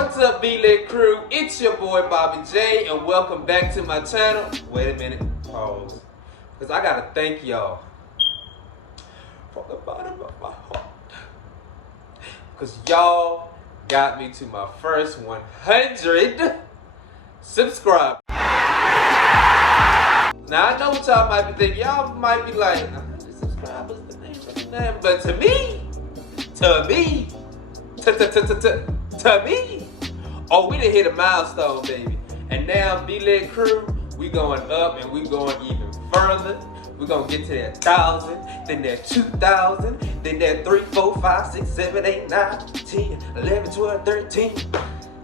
What's up, B-Lit crew? It's your boy Bobby J, and welcome back to my channel. Wait a minute, pause. Because I gotta thank y'all from the bottom of my heart. Because y'all got me to my first 100 subscribers. Now I know what y'all might be thinking. Y'all might be like, 100 subscribers, but to me, oh, we done hit a milestone, baby. And now, B-Lit crew, we going up and we going even further. We're gonna get to that 1,000, then that 2,000, then that 3, 4, 5, 6, 7, 8, 9, 10, 11, 12, 13.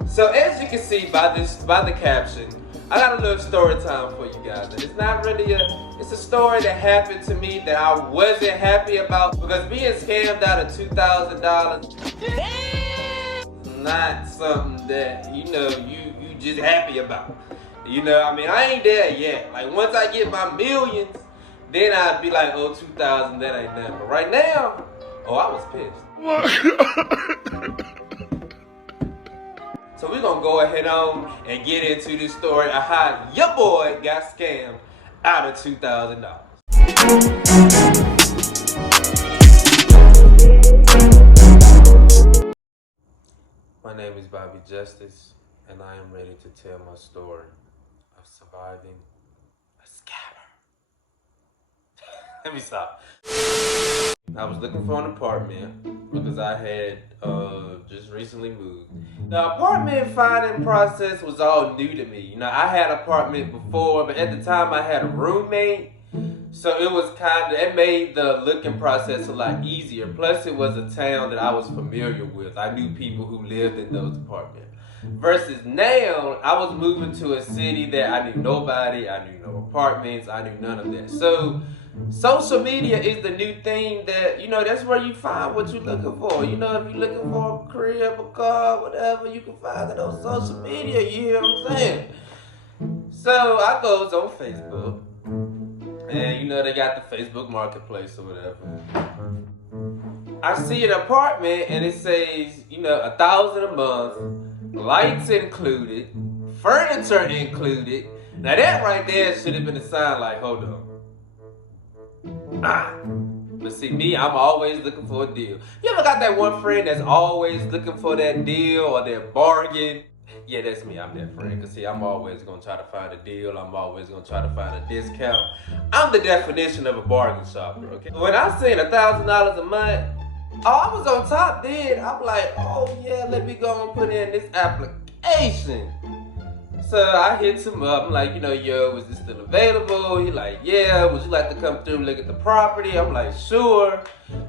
So as you can see by the caption, I got a little story time for you guys. And it's not really it's a story that happened to me that I wasn't happy about, because being scammed out of $2,000 not something that, you just happy about. I mean, I ain't there yet. Like, once I get my millions, then I'd be like, oh, 2,000, that ain't nothing. But right now, oh, I was pissed. So we're gonna go ahead on and get into this story of how your boy got scammed out of $2,000. My name is Bobby Justice, and I am ready to tell my story of surviving a scammer. Let me stop. I was looking for an apartment because I had just recently moved. The apartment finding process was all new to me. I had an apartment before, but at the time I had a roommate. So it was it made the looking process a lot easier. Plus it was a town that I was familiar with. I knew people who lived in those apartments. Versus now, I was moving to a city that I knew nobody, I knew no apartments, I knew none of that. So social media is the new thing that, that's where you find what you're looking for. If you're looking for a crib, a car, whatever, you can find it on social media, you hear what I'm saying? So I goes on Facebook. And they got the Facebook Marketplace or whatever. I see an apartment and it says, $1,000 a month, lights included, furniture included. Now that right there should have been a sign like, hold on. But see, me, I'm always looking for a deal. You ever got that one friend that's always looking for that deal or that bargain? Yeah, that's me. I'm that friend. Because, see, I'm always going to try to find a deal. I'm always going to try to find a discount. I'm the definition of a bargain shopper, okay? When I seen $1,000 a month, I was on top then. I'm like, oh, yeah, let me go and put in this application. So I hit him up. I'm like, yo, is this still available? He like, yeah, would you like to come through and look at the property? I'm like, sure.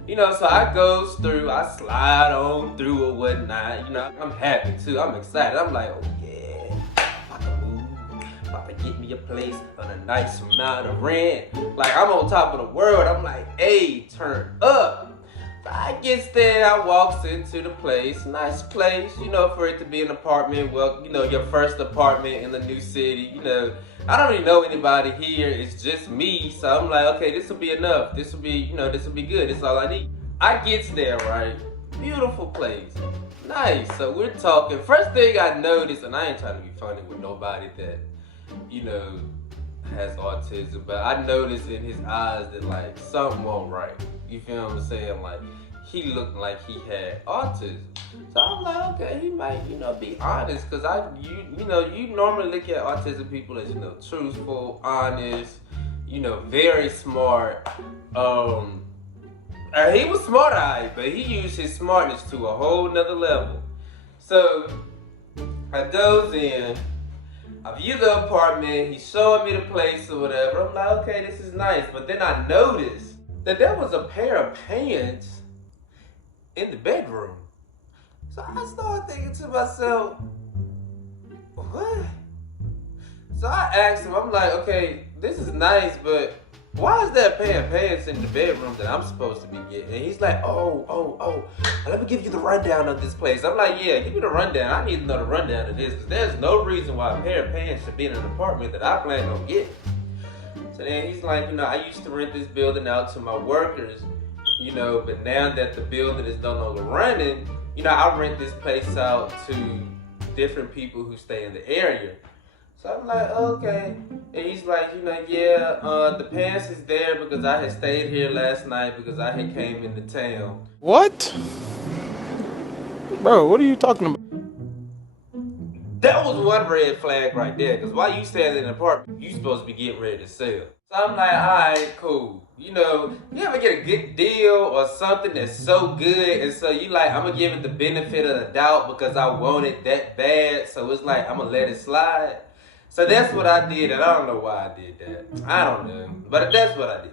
So I goes through, I slide on through or whatnot. I'm happy too. I'm excited. I'm like, oh yeah, about to move, about to get me a place on a nice amount of rent. Like, I'm on top of the world. I'm like, hey, turn up. I gets there, I walks into the place, nice place, for it to be an apartment. Well, your first apartment in the new city, I don't really know anybody here, it's just me. So I'm like, okay, this will be enough. This will be good. This is all I need. I gets there, right? Beautiful place. Nice. So we're talking. First thing I noticed, and I ain't trying to be funny with nobody that, has autism, but I noticed in his eyes that like something wasn't right. You feel what I'm saying? Like, he looked like he had autism. So I'm like, okay, he might, be honest, because you normally look at autism people as, truthful, honest, very smart. He was smart, but he used his smartness to a whole nother level. So I goes in, I view the apartment, he's showing me the place or whatever. I'm like, okay, this is nice. But then I noticed that there was a pair of pants in the bedroom. So I started thinking to myself, what? So I asked him, I'm like, okay, this is nice, but why is there a pair of pants in the bedroom that I'm supposed to be getting? And he's like, oh, let me give you the rundown of this place. I'm like, yeah, give me the rundown. I need to know the rundown of this, because there's no reason why a pair of pants should be in an apartment that I plan on getting. So then he's like, I used to rent this building out to my workers, but now that the building is no longer running, I rent this place out to different people who stay in the area. So I'm like, okay. And he's like, yeah, the pants is there because I had stayed here last night because I had came into town. What? Bro, what are you talking about? That was one red flag right there, because while you standing in the apartment, you supposed to be getting ready to sell. So I'm like, alright, cool. You ever get a good deal or something that's so good, and so you like, I'm gonna give it the benefit of the doubt because I want it that bad, so it's like, I'm gonna let it slide. So that's what I did, and I don't know why I did that. I don't know, but that's what I did.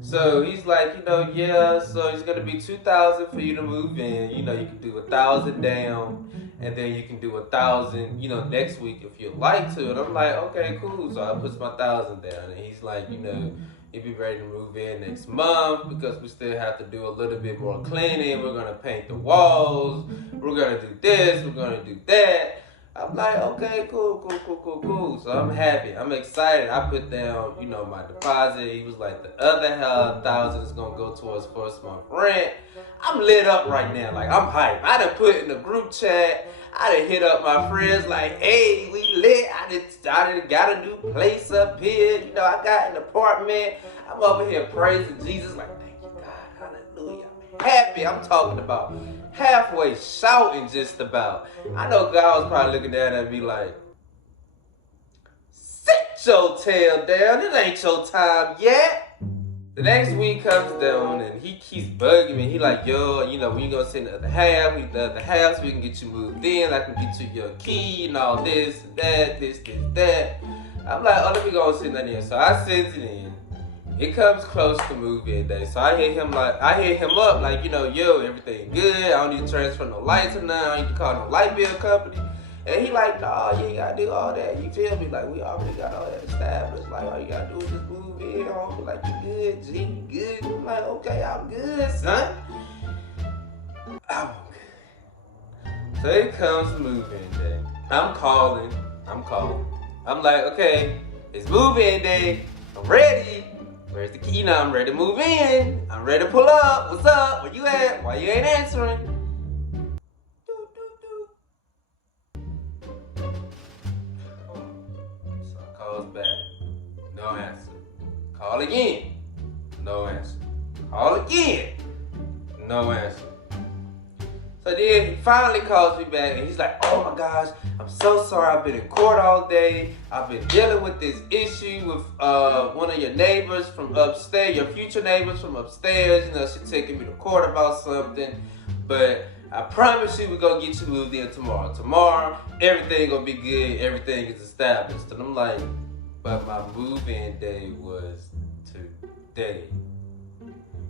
So he's like, yeah, so it's gonna be $2,000 for you to move in. You can do 1,000 down, and then you can do 1,000, next week if you'd like to. And I'm like, okay, cool. So I put my 1,000 down, and he's like, you'll be ready to move in next month because we still have to do a little bit more cleaning. We're gonna paint the walls. We're gonna do this. We're gonna do that. I'm like, okay, cool. So I'm happy. I'm excited. I put down, my deposit. He was like, the other 1,000 is going to go towards first month rent. I'm lit up right now. Like, I'm hyped. I done put in the group chat. I done hit up my friends like, hey, we lit. I done got a new place up here. I got an apartment. I'm over here praising Jesus like, thank you, God. Hallelujah. I'm happy. I'm talking about halfway shouting just about. I know God was probably looking down at me like, sit your tail down. It ain't your time yet. The next week comes down and he keeps bugging me. He like, yo, when you gonna send the other half, so we can get you moved in. I can get you your key and all this and that, this, that. I'm like, oh, let me go and send that in. So I send it in. It comes close to move-in day, so I hit him up like, yo, everything good. I don't need to transfer no lights or nothing. I don't need to call no light bill company. And he like, nah, you ain't gotta do all that. You feel me? Like, we already got all that established. Like, all you gotta do is just move in. Homie. Like, you good, G, you good. I'm like, okay, I'm good, son. I'm good. So it comes move-in day. I'm calling. I'm like, okay, it's move-in day. I'm ready. Where's the key? Now I'm ready to move in. I'm ready to pull up. What's up? Where you at? Why you ain't answering? So I calls back. No answer. Call again. No answer. Call again. No answer. So then he finally calls me back and he's like, oh my gosh, I'm so sorry. I've been in court all day. I've been dealing with this issue with one of your neighbors from upstairs, your future neighbors from upstairs. She's taking me to court about something. But I promise you we're going to get you moved in tomorrow. Tomorrow, everything going to be good. Everything is established. And I'm like, but my move-in day was today.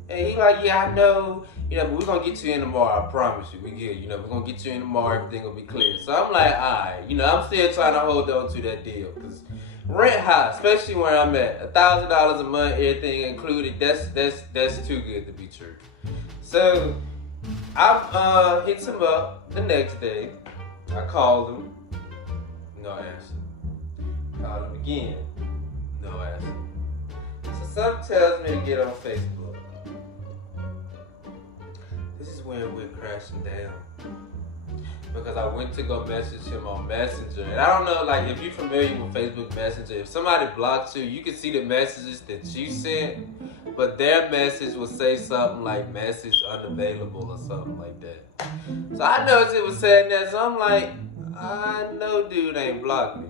And he like, yeah, I know. But we're going to get you in tomorrow, I promise you. We good. We're going to get you in tomorrow, everything will be clear. So I'm like, all right. I'm still trying to hold on to that deal. Because rent high, especially where I'm at. $1,000 a month, everything included. That's too good to be true. So I hit him up the next day. I called him. No answer. Called him again. No answer. So something tells me to get on Facebook. When we're crashing down, because I went to go message him on Messenger, and I don't know, like, if you're familiar with Facebook Messenger, if somebody blocks you, you can see the messages that you sent, but their message will say something like message unavailable or something like that. So I noticed it was saying that, so I'm like, I know dude ain't blocked me.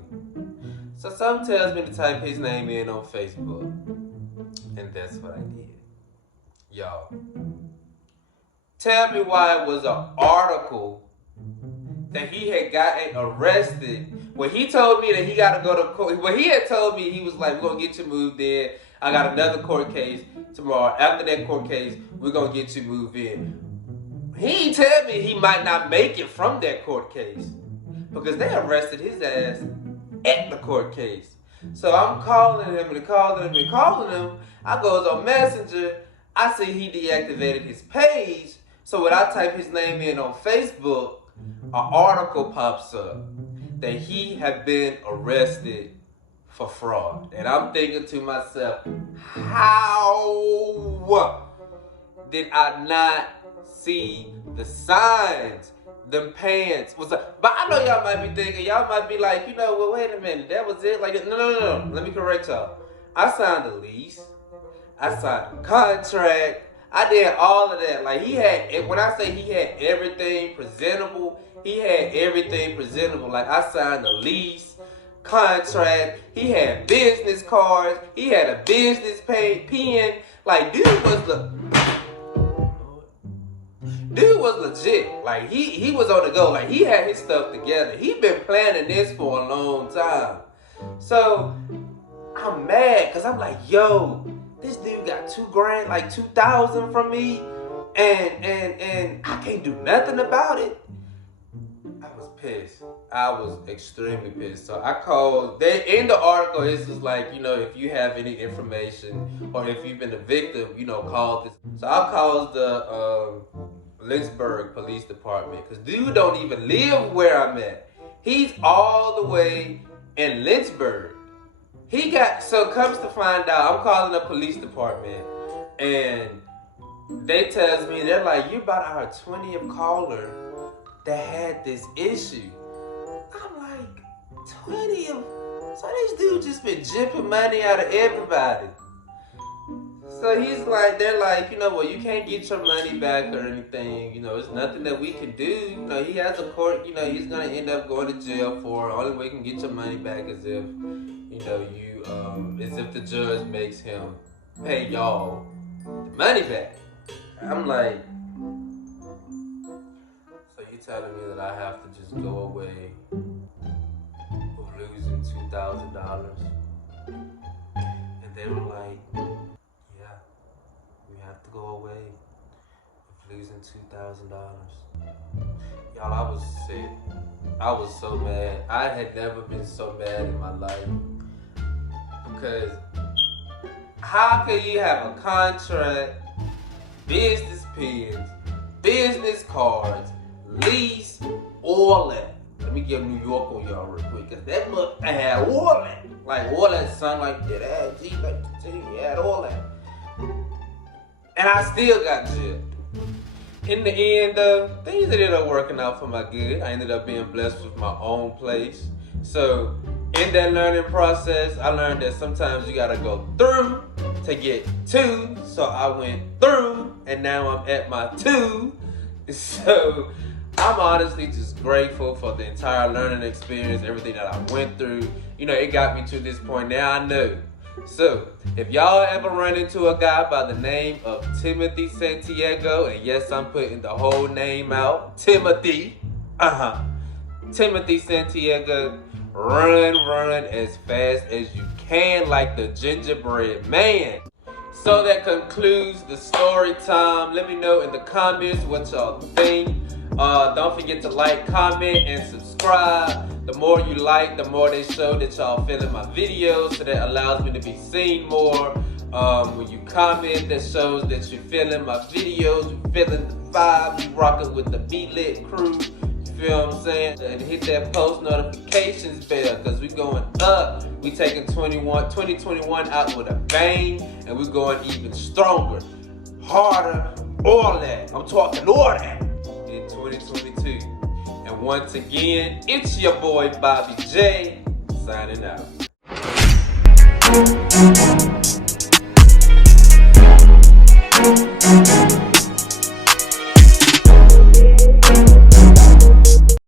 So something tells me to type his name in on Facebook, and that's what I did. Y'all, tell me why it was an article that he had gotten arrested when he told me that he got to go to court. When he had told me, he was like, we're going to get you moved in. I got another court case tomorrow. After that court case, we're going to get you moved in. He ain't tell me he might not make it from that court case because they arrested his ass at the court case. So I'm calling him and calling him. I goes on Messenger. I see he deactivated his page. So when I type his name in on Facebook, an article pops up that he had been arrested for fraud. And I'm thinking to myself, how did I not see the signs? them pants was but I know y'all might be thinking, y'all might be like, you know, well, wait a minute, that was it? Like, no. Let me correct y'all. I signed a lease. I signed a contract. I did all of that. Like, he had, when I say he had everything presentable, he had everything presentable. Like, I signed a lease, contract, he had business cards, he had a business pen. Like, dude was legit. Like, he was on the go. Like, he had his stuff together. He been planning this for a long time. So I'm mad because I'm like, yo, this dude got $2,000, like $2,000 from me, and I can't do nothing about it. I was pissed. I was extremely pissed. So I called. In the article, it's just like, you know, if you have any information or if you've been a victim, you know, call this. So I called the Lynchburg Police Department, because dude don't even live where I'm at. He's all the way in Lynchburg. So comes to find out, I'm calling the police department, and they tells me, they're like, you're about our 20th caller that had this issue. I'm like, 20th? So this dude just been jipping money out of everybody. So he's like, they're like, you know, well, you can't get your money back or anything. You know, it's nothing that we can do. You know, he has a court, you know, he's going to end up going to jail for it. Only way you can get your money back is if, you know, is if the judge makes him pay y'all the money back. I'm like, so you telling me that I have to just go away with losing $2,000? And they were like, yeah, we have to go away with losing $2,000. Y'all, I was sick. I was so mad. I had never been so mad in my life. Because how can you have a contract, business pens, business cards, lease, all that? Let me get New York on y'all real quick, because that look, I had all that. Like all that, son, like that, I had G, like the G, I had all that. And I still got gypped. In the end, things ended up working out for my good. I ended up being blessed with my own place. So in that learning process, I learned that sometimes you gotta go through to get to. So I went through, and now I'm at my 2. So I'm honestly just grateful for the entire learning experience, everything that I went through. You know, it got me to this point. Now I know. So if y'all ever run into a guy by the name of Timothy Santiago, and yes, I'm putting the whole name out, Timothy Santiago, run as fast as you can like the gingerbread man. So that concludes the story time. Let me know in the comments what y'all think. Don't forget to like, comment, and subscribe. The more you like, the more they show that y'all feeling my videos, so that allows me to be seen more. When you comment, that shows that you're feeling my videos, you're feeling the vibe, you rocking with the B-Lit crew. You feel what I'm saying? And hit that post notifications bell, because we going up. We taking 2021 out with a bang, and we're going even stronger, harder, all that. I'm talking all that in 2022. And once again, it's your boy Bobby J, signing out.